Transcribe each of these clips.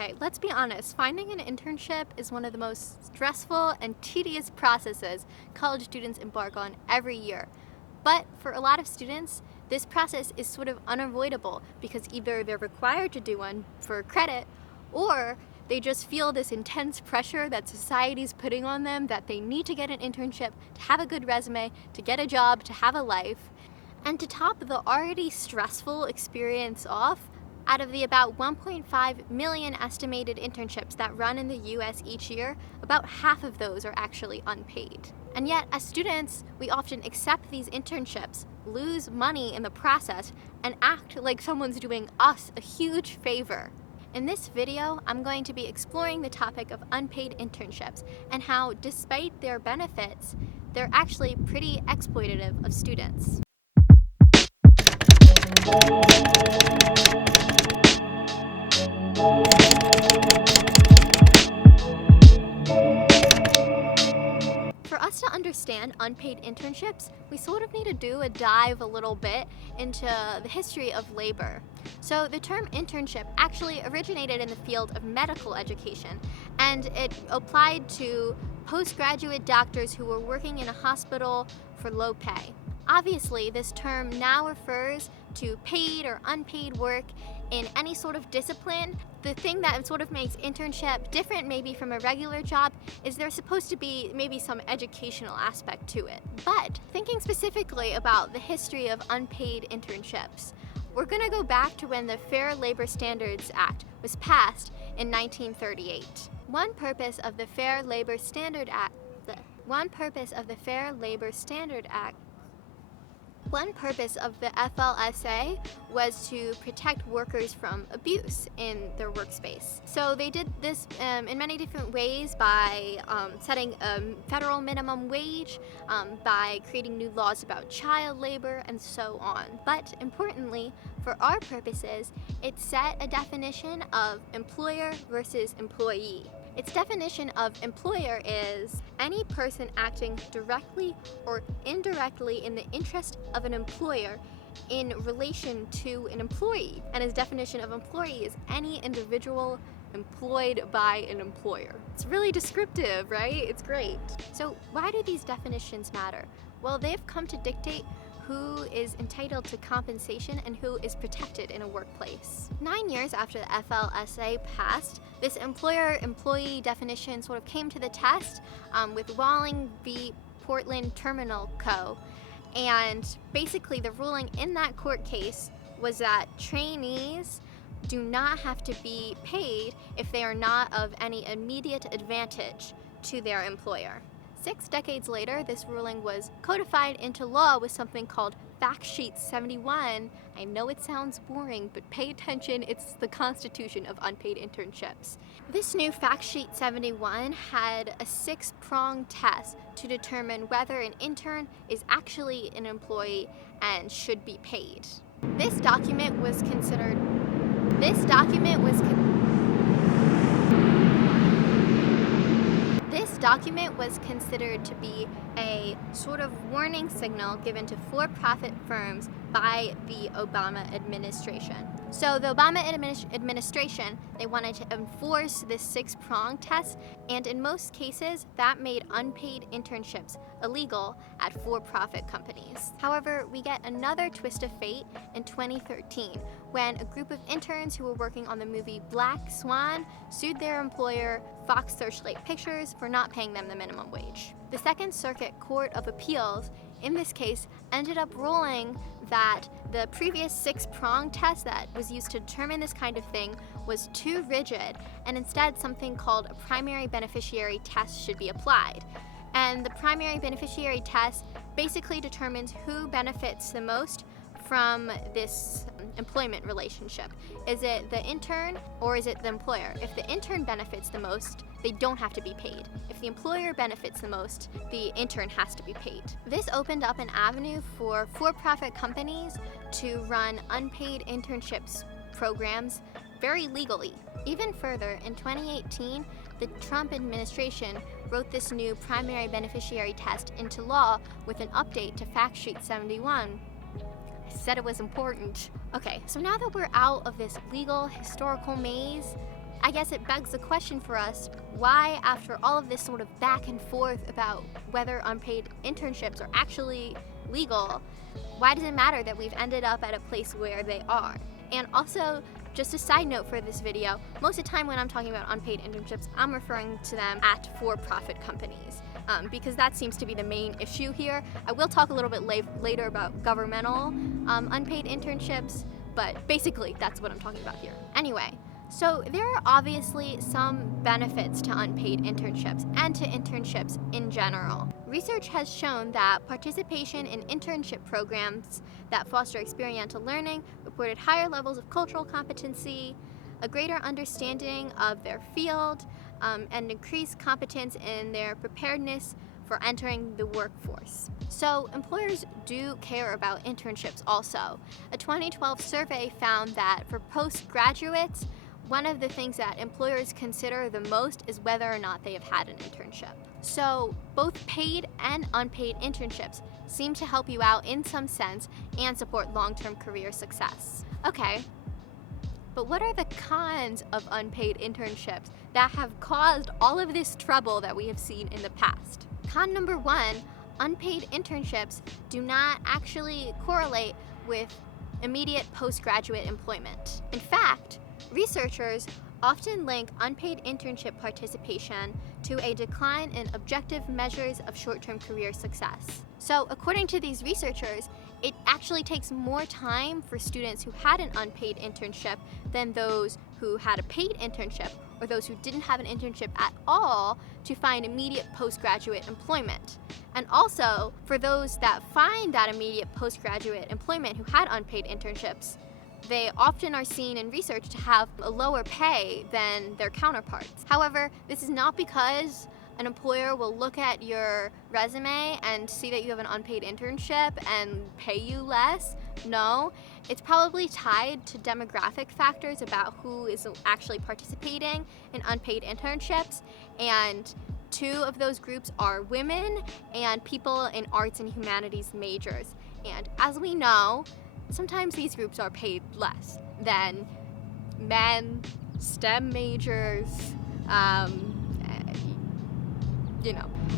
Okay, let's be honest, finding an internship is one of the most stressful and tedious processes college students embark on every year. But for a lot of students, this process is sort of unavoidable because either they're required to do one for credit or they just feel this intense pressure that society's putting on them that they need to get an internship, to have a good resume, to get a job, to have a life. And to top the already stressful experience off, out of the about 1.5 million estimated internships that run in the US each year, about half of those are actually unpaid. And yet, as students, we often accept these internships, lose money in the process, and act like someone's doing us a huge favor. In this video, I'm going to be exploring the topic of unpaid internships and how, despite their benefits, they're actually pretty exploitative of students. For us to understand unpaid internships, we sort of need to do a dive a little bit into the history of labor. So the term internship actually originated in the field of medical education, and it applied to postgraduate doctors who were working in a hospital for low pay. Obviously, this term now refers to paid or unpaid work in any sort of discipline. The thing that sort of makes internship different maybe from a regular job is there's supposed to be maybe some educational aspect to it. But thinking specifically about the history of unpaid internships, we're going to go back to when the Fair Labor Standards Act was passed in 1938. One purpose of the Fair Labor Standards Act One purpose of the FLSA was to protect workers from abuse in their workspace. So they did this in many different ways by setting a federal minimum wage, by creating new laws about child labor, and so on. But importantly, for our purposes, it set a definition of employer versus employee. Its definition of employer is any person acting directly or indirectly in the interest of an employer in relation to an employee. And its definition of employee is any individual employed by an employer. It's really descriptive, right? It's great. So why do these definitions matter? Well, they've come to dictate who is entitled to compensation and who is protected in a workplace. 9 years after the FLSA passed, this employer-employee definition sort of came to the test with Walling v. Portland Terminal Co. And basically the ruling in that court case was that trainees do not have to be paid if they are not of any immediate advantage to their employer. 6 decades later, this ruling was codified into law with something called Fact Sheet 71. I know it sounds boring, but pay attention, it's the constitution of unpaid internships. This new Fact Sheet 71 had a 6-pronged test to determine whether an intern is actually an employee and should be paid. This document was considered to be a sort of warning signal given to for-profit firms by the Obama administration. So the Obama administration, they wanted to enforce this 6-prong test, and in most cases, that made unpaid internships illegal at for-profit companies. However, we get another twist of fate in 2013 when a group of interns who were working on the movie Black Swan sued their employer, Fox Searchlight Pictures, for not paying them the minimum wage. The Second Circuit Court of Appeals, in this case, ended up ruling that the previous 6-prong test that was used to determine this kind of thing was too rigid, and instead something called a primary beneficiary test should be applied. And the primary beneficiary test basically determines who benefits the most from this employment relationship. Is it the intern or is it the employer? If the intern benefits the most, they don't have to be paid. If the employer benefits the most, the intern has to be paid. This opened up an avenue for for-profit companies to run unpaid internships programs very legally. Even further, in 2018, the Trump administration wrote this new primary beneficiary test into law with an update to Fact Sheet 71. I said it was important. Okay, so now that we're out of this legal historical maze, I guess it begs the question for us, why, after all of this sort of back and forth about whether unpaid internships are actually legal, why does it matter that we've ended up at a place where they are? And also, just a side note for this video, most of the time when I'm talking about unpaid internships, I'm referring to them at for-profit companies, because that seems to be the main issue here. I will talk a little bit later about governmental unpaid internships, but basically that's what I'm talking about here. Anyway, so there are obviously some benefits to unpaid internships and to internships in general. Research has shown that participation in internship programs that foster experiential learning reported higher levels of cultural competency, a greater understanding of their field, and increased competence in their preparedness for entering the workforce. So employers do care about internships also. A 2012 survey found that for postgraduates, one of the things that employers consider the most is whether or not they have had an internship. So both paid and unpaid internships seem to help you out in some sense and support long-term career success. Okay, but what are the cons of unpaid internships that have caused all of this trouble that we have seen in the past? Con number one, unpaid internships do not actually correlate with immediate postgraduate employment. In fact, researchers often link unpaid internship participation to a decline in objective measures of short-term career success. So according to these researchers, it actually takes more time for students who had an unpaid internship than those who had a paid internship or those who didn't have an internship at all to find immediate postgraduate employment. And also, for those that find that immediate postgraduate employment who had unpaid internships, they often are seen in research to have a lower pay than their counterparts. However, this is not because an employer will look at your resume and see that you have an unpaid internship and pay you less. No, it's probably tied to demographic factors about who is actually participating in unpaid internships, and two of those groups are women and people in arts and humanities majors. And as we know, sometimes these groups are paid less than men, STEM majors,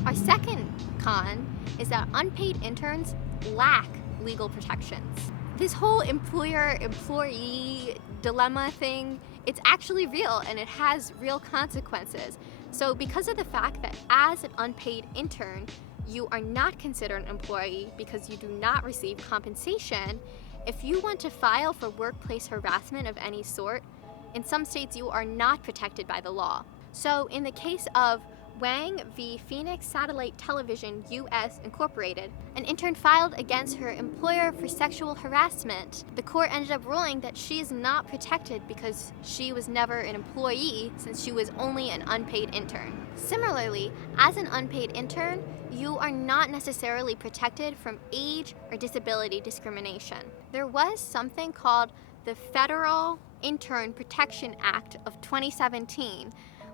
Our second con is that unpaid interns lack legal protections. This whole employer-employee dilemma thing, it's actually real and it has real consequences. So because of the fact that as an unpaid intern, you are not considered an employee because you do not receive compensation, if you want to file for workplace harassment of any sort, in some states you are not protected by the law. So in the case of Wang v. Phoenix Satellite Television US Incorporated, an intern filed against her employer for sexual harassment. The court ended up ruling that she is not protected because she was never an employee since she was only an unpaid intern. Similarly, as an unpaid intern, you are not necessarily protected from age or disability discrimination. There was something called the Federal Intern Protection Act of 2017,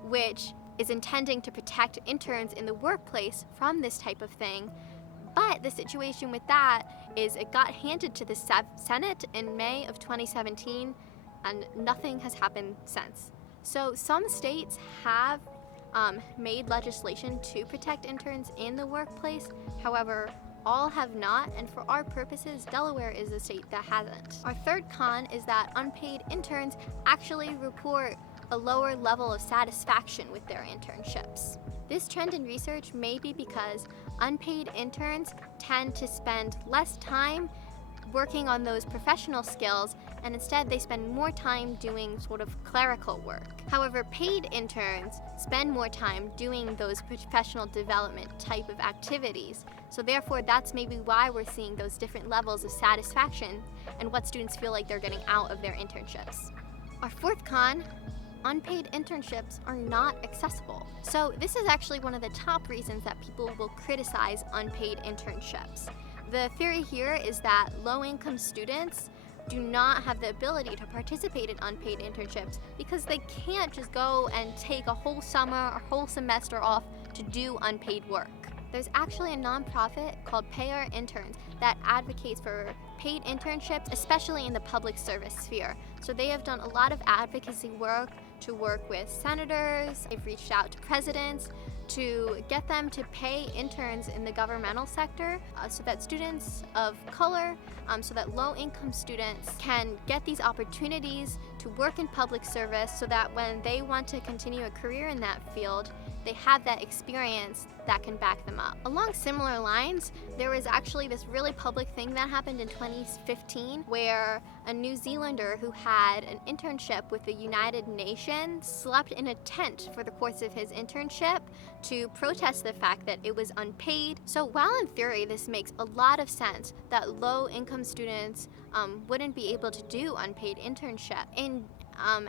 which is intending to protect interns in the workplace from this type of thing. But the situation with that is it got handed to the Senate in May of 2017, and nothing has happened since. So some states have made legislation to protect interns in the workplace. However, all have not, and for our purposes, Delaware is a state that hasn't. Our third con is that unpaid interns actually report a lower level of satisfaction with their internships. This trend in research may be because unpaid interns tend to spend less time working on those professional skills, and instead they spend more time doing sort of clerical work. However, paid interns spend more time doing those professional development type of activities. So therefore, that's maybe why we're seeing those different levels of satisfaction and what students feel like they're getting out of their internships. Our fourth con, unpaid internships are not accessible. So this is actually one of the top reasons that people will criticize unpaid internships. The theory here is that low-income students do not have the ability to participate in unpaid internships because they can't just go and take a whole summer or whole semester off to do unpaid work. There's actually a nonprofit called Pay Our Interns that advocates for paid internships, especially in the public service sphere. So they have done a lot of advocacy work to work with senators. They've reached out to presidents to get them to pay interns in the governmental sector so that students of color, so that low-income students can get these opportunities to work in public service so that when they want to continue a career in that field, they have that experience that can back them up. Along similar lines, there was actually this really public thing that happened in 2015 where a New Zealander who had an internship with the United Nations slept in a tent for the course of his internship to protest the fact that it was unpaid. So while in theory this makes a lot of sense that low-income students wouldn't be able to do unpaid internship, in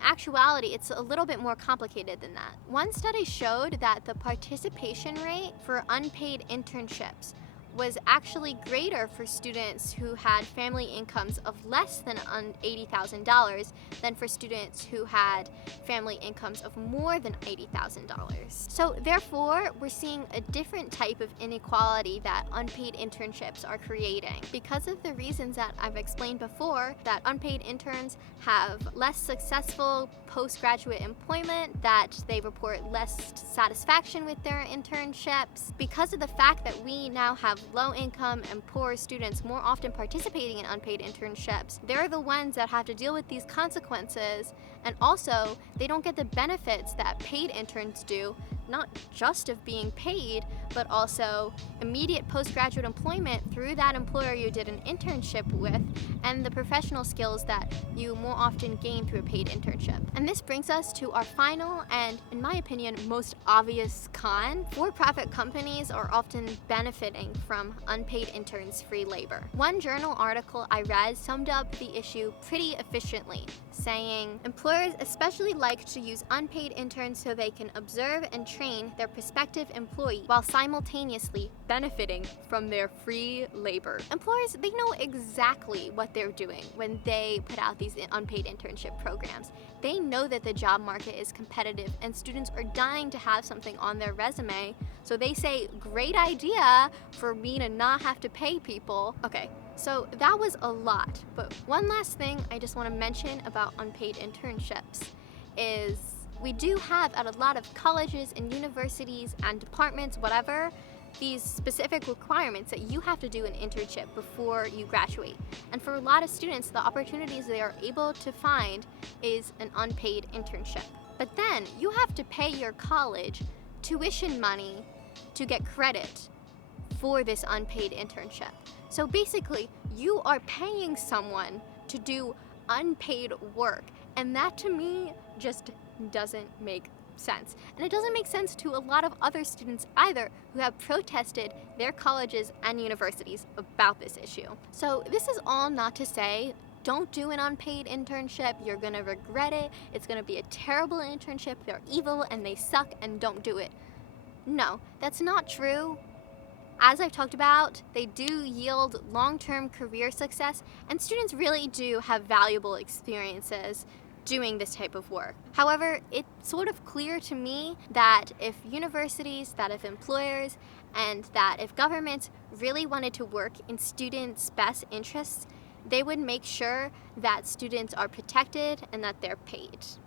actuality, it's a little bit more complicated than that. One study showed that the participation rate for unpaid internships was actually greater for students who had family incomes of less than $80,000 than for students who had family incomes of more than $80,000. So therefore, we're seeing a different type of inequality that unpaid internships are creating. Because of the reasons that I've explained before, that unpaid interns have less successful postgraduate employment, that they report less satisfaction with their internships. Because of the fact that we now have low-income and poor students more often participating in unpaid internships, they're the ones that have to deal with these consequences, and also they don't get the benefits that paid interns do, not just of being paid, but also immediate postgraduate employment through that employer you did an internship with, and the professional skills that you more often gain through a paid internship. And this brings us to our final and, in my opinion, most obvious con. For-profit companies are often benefiting from unpaid interns' free labor. One journal article I read summed up the issue pretty efficiently, saying, employers especially like to use unpaid interns so they can observe and train their prospective employee while simultaneously benefiting from their free labor. Employers, they know exactly what they're doing when they put out these unpaid internship programs. They know that the job market is competitive and students are dying to have something on their resume, so they say, great idea for me to not have to pay people. Okay, so that was a lot, but one last thing I just want to mention about unpaid internships is we do have at a lot of colleges and universities and departments, whatever, these specific requirements that you have to do an internship before you graduate. And for a lot of students, the opportunities they are able to find is an unpaid internship. But then you have to pay your college tuition money to get credit for this unpaid internship. So basically, you are paying someone to do unpaid work, and that to me just doesn't make sense. And it doesn't make sense to a lot of other students either who have protested their colleges and universities about this issue. So this is all not to say don't do an unpaid internship, you're gonna regret it, it's gonna be a terrible internship, they're evil and they suck and don't do it. No, that's not true. As I've talked about, they do yield long-term career success, and students really do have valuable experiences doing this type of work. However, it's sort of clear to me that if universities, that if employers, and that if governments really wanted to work in students' best interests, they would make sure that students are protected and that they're paid.